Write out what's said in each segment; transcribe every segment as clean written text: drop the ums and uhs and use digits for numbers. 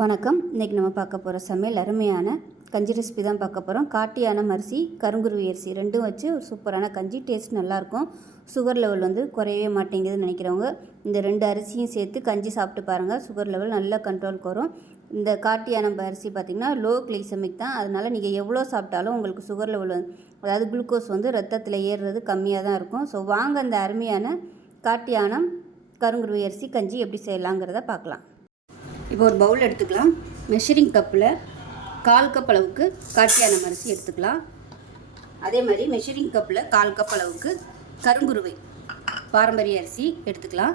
வணக்கம். இன்றைக்கி நம்ம பார்க்க போகிற சமையல் அருமையான கஞ்சி ரெசிபி தான் பார்க்க போகிறோம். காட்டியானம் அரிசி, கருங்குருவி அரிசி ரெண்டும் வச்சு ஒரு சூப்பரான கஞ்சி. டேஸ்ட் நல்லாயிருக்கும். சுகர் லெவல் குறையவே மாட்டேங்குதுன்னு நினைக்கிறவங்க இந்த 2 அரிசியும் சேர்த்து கஞ்சி சாப்பிட்டு பாருங்கள். சுகர் லெவல் நல்லா கண்ட்ரோலுக்கு வரும். இந்த காட்டியானம் அரிசி பார்த்திங்கன்னா லோ கிளைசமிக் தான். அதனால் நீங்கள் எவ்வளோ சாப்பிட்டாலும் உங்களுக்கு சுகர் லெவல் அதாவது குளுக்கோஸ் ரத்தத்தில் ஏறுறது கம்மியாக தான் இருக்கும். ஸோ வாங்க இந்த அருமையான காட்டியானம் கருங்குருவி அரிசி கஞ்சி எப்படி செய்யலாங்கிறத பார்க்கலாம். இப்போ ஒரு பவுல் எடுத்துக்கலாம். மெஷரிங் கப்பில் 1/4 கப் அளவுக்கு காட்டியானம் அரிசி எடுத்துக்கலாம். அதே மாதிரி மெஷரிங் கப்பில் 1/4 கப் அளவுக்கு கருங்குருவை பாரம்பரிய அரிசி எடுத்துக்கலாம்.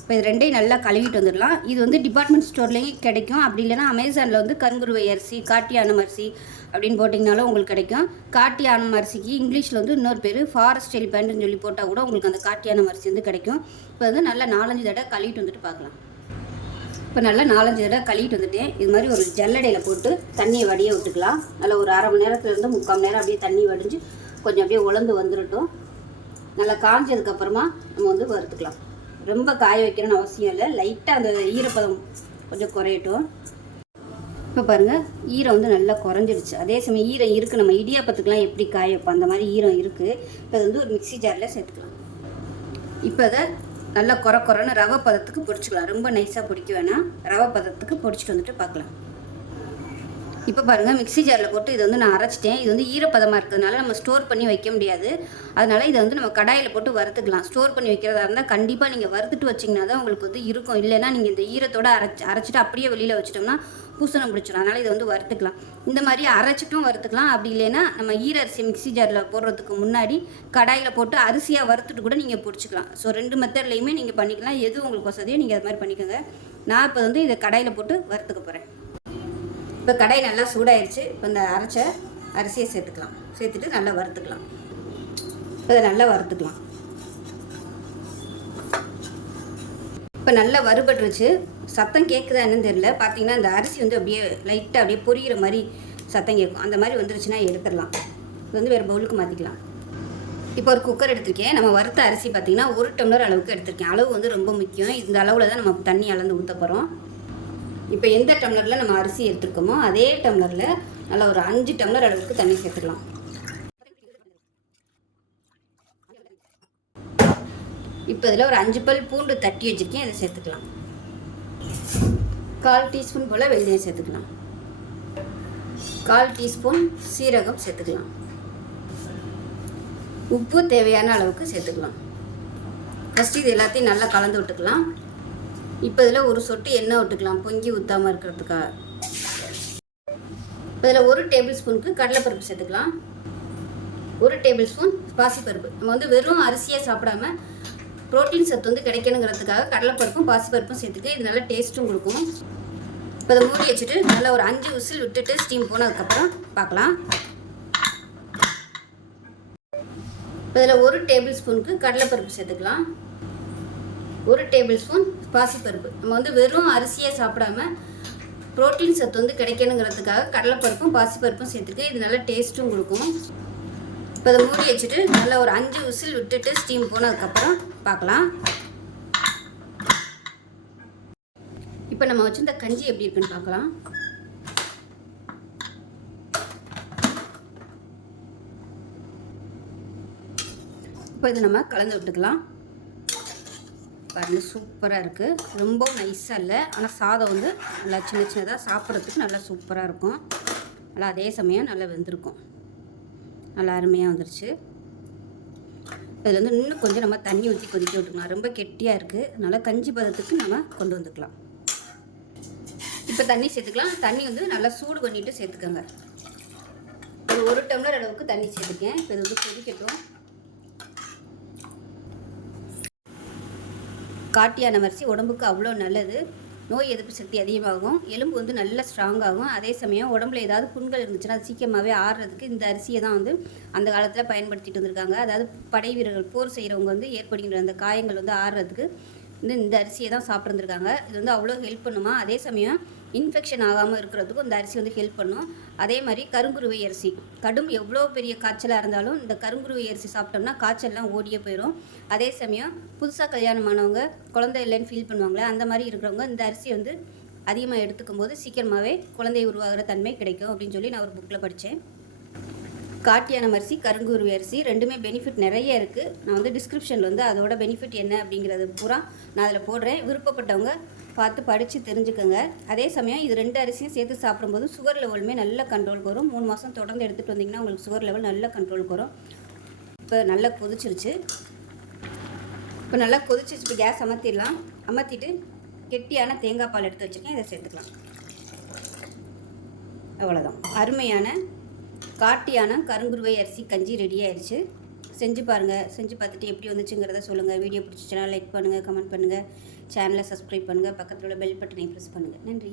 இப்போ இது ரெண்டையும் நல்லா கழுவிட்டு வந்துடலாம். இது டிபார்ட்மெண்ட் ஸ்டோர்லேயும் கிடைக்கும். அப்படி இல்லைனா அமேசானில் கருங்குருவை அரிசி, காட்டியானம் அரிசி அப்படின்னு போட்டிங்கனாலும் உங்களுக்கு கிடைக்கும். காட்டியானம் அரிசிக்கு இங்கிலீஷில் இன்னொரு பேர் ஃபாரஸ்ட் எலிபேண்ட்னு சொல்லி போட்டால் கூட உங்களுக்கு அந்த காட்டியானம் அரிசி கிடைக்கும். இப்போ நல்லா 4-5 தடவை கழுவிட்டு வந்துட்டு பார்க்கலாம். இப்போ நல்லா 4-5 தடவை கழுவிட்டு வந்துட்டேன். இது மாதிரி ஒரு ஜல்லடையில் போட்டு தண்ணியை வடிய விட்டுக்கலாம். நல்லா ஒரு அரை மணி நேரத்துலேருந்து 3/4 மணி நேரம் அப்படியே தண்ணி வடிஞ்சு கொஞ்சம் அப்படியே உலர்ந்து வந்துடட்டும். நல்லா காஞ்சதுக்கப்புறமா நம்ம வறுத்துக்கலாம். ரொம்ப காய வைக்கணும்னு அவசியம் இல்லை. லைட்டாக அந்த ஈரப்பதம் கொஞ்சம் குறையட்டும். இப்போ பாருங்கள், ஈரம் நல்லா குறைஞ்சிடுச்சு. அதே சமயம் ஈரம் இருக்குது. நம்ம இடியாப்பத்துக்கெலாம் எப்படி காய வைப்போம் அந்த மாதிரி ஈரம் இருக்குது. இப்போ அது ஒரு மிக்ஸி ஜாரில் சேர்த்துக்கலாம். இப்போ அதை நல்லா குறைன்னு ரவை பதத்துக்கு பொடிச்சிக்கலாம். ரொம்ப நைஸாக பொடிக்க வேணாம். ரவை பதத்துக்கு பொடிச்சிட்டு வந்துட்டு பார்க்கலாம். இப்போ பாருங்கள், மிக்ஸி ஜாரில் போட்டு இதை நான் அரைச்சிட்டேன். இது ஈரப்பதமாக இருக்கிறதுனால நம்ம ஸ்டோர் பண்ணி வைக்க முடியாது. அதனால் இதை நம்ம கடாயில் போட்டு வறுத்துக்கலாம். ஸ்டோர் பண்ணி வைக்கிறதா இருந்தால் கண்டிப்பாக நீங்கள் வறுத்துட்டு வச்சிங்கன்னா தான் உங்களுக்கு இருக்கும். இல்லைன்னா நீங்கள் இந்த ஈரத்தோடு அரைச்சிட்டு அப்படியே வெளியில் வச்சிட்டோம்னா பூசணம் பிடிச்சிடும். அதனால் இதை வறுத்துக்கலாம். இந்த மாதிரி அரைச்சிட்டும் வறுத்துக்கலாம். அப்படி இல்லைன்னா நம்ம ஈர அரிசி மிக்ஸி ஜாரில் போடுறதுக்கு முன்னாடி கடாயில் போட்டு அரிசியாக வறுத்துட்டு கூட நீங்கள் பிடிச்சிக்கலாம். ஸோ 2 மெத்தட்லையுமே நீங்கள் பண்ணிக்கலாம். எது உங்களுக்கு வசதியோ நீங்கள் அது மாதிரி பண்ணிக்கோங்க. நான் இப்போ இதை கடாயில் போட்டு வறுத்துக்க போகிறேன். இப்போ கடாய் நல்லா சூடாயிருச்சு. இப்போ இந்த அரைச்ச அரிசியை சேர்த்துக்கலாம். சேர்த்துட்டு நல்லா வறுத்துக்கலாம். இதை நல்லா வறுத்துக்கலாம். இப்போ நல்லா வறுபட்டுருச்சு. சத்தம் கேட்குதா என்னன்னு தெரியல. பார்த்தீங்கன்னா இந்த அரிசி அப்படியே லைட்டாக அப்படியே பொரியிற மாதிரி சத்தம் கேட்கும். அந்த மாதிரி வந்துருச்சுன்னா எடுத்துடலாம். இது வேறு பவுலுக்கு மாற்றிக்கலாம். இப்போ ஒரு குக்கர் எடுத்திருக்கேன். நம்ம வறுத்த அரிசி பார்த்திங்கன்னா 1 டம்ளர் அளவுக்கு எடுத்திருக்கேன். அளவு ரொம்ப முக்கியம். இந்த அளவில் தான் நம்ம தண்ணி அளந்து ஊற்ற போகிறோம். இப்போ எந்த டம்ளரில் நம்ம அரிசி எடுத்துருக்கோமோ அதே டம்ளரில் நல்லா ஒரு 5 டம்ளர் அளவுக்கு தண்ணி சேர்த்துக்கலாம். இப்போ இதில் ஒரு 5 பல் பூண்டு தட்டி வச்சுருக்கேன். அதை சேர்த்துக்கலாம். 1/4 டீஸ்பூன் போல் வெந்தயம் சேர்த்துக்கலாம். 1/4 டீஸ்பூன் சீரகம் சேர்த்துக்கலாம். உப்பு தேவையான அளவுக்கு சேர்த்துக்கலாம். ஃபஸ்ட்டு இது எல்லாத்தையும் நல்லா கலந்து விட்டுக்கலாம். இப்போ இதில் ஒரு சொட்டு எண்ணெய் விட்டுக்கலாம், பொங்கி ஊற்றாமல் இருக்கிறதுக்காக. இப்போ இதில் 1 டேபிள் ஸ்பூனுக்கு கடலைப்பருப்பு சேர்த்துக்கலாம். 1 டேபிள் ஸ்பூன் பாசிப்பருப்பு. நம்ம வெறும் அரிசியாக சாப்பிடாம ப்ரோட்டீன் சத்து கிடைக்கணுங்கிறதுக்காக கடலைப்பருப்பும் பாசிப்பருப்பும் சேர்த்துட்டு இது நல்லா டேஸ்ட்டும் கொடுக்கும். இப்போ இதை மூடி வச்சுட்டு நல்லா ஒரு 5 விசில் விட்டுட்டு ஸ்டீம் போனதுக்கப்புறம் பார்க்கலாம். இப்போ இதில் 1 டேபிள் ஸ்பூனுக்கு கடலைப்பருப்பு சேர்த்துக்கலாம். 1 டேபிள் ஸ்பூன் பாசிப்பருப்பு. நம்ம வெறும் அரிசியாக சாப்பிடாம ப்ரோட்டீன் சத்து கிடைக்கணுங்கிறதுக்காக கடலைப்பருப்பும் பாசிப்பருப்பும் சேர்த்துட்டு இது நல்லா டேஸ்ட்டும் கொடுக்கும். இப்போ அதை மூடி வச்சுட்டு நல்லா ஒரு 5 விசில் விட்டுட்டு ஸ்டீம் போனதுக்கப்புறம் பார்க்கலாம். இப்போ நம்ம வச்சுருந்த கஞ்சி எப்படி இருக்குன்னு பார்க்கலாம். இப்போ இது நம்ம கலந்து விட்டுக்கலாம். பாருங்கள், சூப்பராக இருக்குது. ரொம்ப நைஸாக இல்லை, ஆனால் சாதம் நல்லா சின்னதாக சாப்பிட்றதுக்கு நல்லா சூப்பராக இருக்கும். நல்லா அதே சமயம் நல்லா வெந்திருக்கும். நல்லா அருமையாக வந்துருச்சு. இதில் இன்னும் கொஞ்சம் நம்ம தண்ணி ஊற்றி கொதிக்க விட்டுக்கலாம். ரொம்ப கெட்டியாக இருக்குது. அதனால் கஞ்சி பதத்துக்கு நம்ம கொண்டு வந்துக்கலாம். இப்போ தண்ணி சேர்த்துக்கலாம். தண்ணி நல்லா சூடு பண்ணிவிட்டு சேர்த்துக்கோங்க. ஒரு 1 டம்ளர் அளவுக்கு தண்ணி சேர்த்துக்கேன். இப்போ இது கொதிக்கட்டும். காட்டியானம் அரிசி உடம்புக்கு அவ்வளோ நல்லது. நோய் எதிர்ப்பு சக்தி அதிகமாகும். எலும்பு நல்லா ஸ்ட்ராங்காகும். அதே சமயம் உடம்புல ஏதாவது புண்கள் இருந்துச்சுன்னா அது சீக்கிரமாகவே ஆறுறதுக்கு இந்த அரிசியை தான் அந்த காலத்தில் பயன்படுத்திட்டு வந்திருக்காங்க. அதாவது படை வீரர்கள் போர் செய்கிறவங்க ஏற்படுகின்ற அந்த காயங்கள் ஆறுறதுக்கு இந்த அரிசியை தான் சாப்பிட்ருந்துருக்காங்க. இது அவ்வளோ ஹெல்ப் பண்ணுமா. அதே சமயம் இன்ஃபெக்ஷன் ஆகாமல் இருக்கிறதுக்கும் இந்த அரிசி ஹெல்ப் பண்ணும். அதே மாதிரி கருங்குருவை அரிசி எவ்வளோ பெரிய காய்ச்சலாக இருந்தாலும் இந்த கருங்குருவை அரிசி சாப்பிட்டோம்னா காய்ச்சல்லாம் ஓடியே போயிடும். அதே சமயம் புதுசாக கல்யாணமானவங்க குழந்தை இல்லைன்னு ஃபீல் பண்ணுவாங்களே அந்த மாதிரி இருக்கிறவங்க இந்த அரிசி அதிகமாக எடுத்துக்கும் போது சீக்கிரமாகவே குழந்தை உருவாகிற தன்மை கிடைக்கும் அப்படின்னு சொல்லி நான் ஒரு புக்கில் படித்தேன். காட்டியானம் அரிசி, கருங்குருவி அரிசி ரெண்டுமே பெனிஃபிட் நிறைய இருக்குது. நான் வந்து டிஸ்கிரிப்ஷனில் வந்து அதோட பெனிஃபிட் என்ன அப்படிங்கிறது பூரா நான் அதில் போடுறேன். விருப்பப்பட்டவங்க பார்த்து படித்து தெரிஞ்சுக்கோங்க. அதே சமயம் இது 2 அரிசியும் சேர்த்து சாப்பிடும்போது சுகர் லெவலுமே நல்ல கண்ட்ரோலுக்கு வரும். 3 மாதம் தொடர்ந்து எடுத்துகிட்டு வந்திங்கன்னா உங்களுக்கு சுகர் லெவல் நல்ல கண்ட்ரோலுக்கு வரும். இப்போ நல்லா கொதிச்சிருச்சு. இப்போ நல்லா கொதிச்சிருச்சு. இப்போ கேஸ் அமர்த்திடலாம். அமர்த்திட்டு கெட்டியான தேங்காய் பால் எடுத்து வச்சுருக்கேன், இதை சேர்த்துக்கலாம். அவ்வளோதான். அருமையான காட்டியானம் கருங்குருவை அரிசி கஞ்சி ரெடி ஆயிடுச்சு. செஞ்சு பாருங்கள். செஞ்சு பார்த்துட்டு எப்படி வந்துச்சுங்கிறத சொல்லுங்கள். வீடியோ பிடிச்சிச்சுன்னா லைக் பண்ணுங்கள், கமெண்ட் பண்ணுங்கள், சேனலை சப்ஸ்கிரைப் பண்ணுங்கள், பக்கத்தில் உள்ள பெல் பட்டனை ப்ரெஸ் பண்ணுங்கள். நன்றி.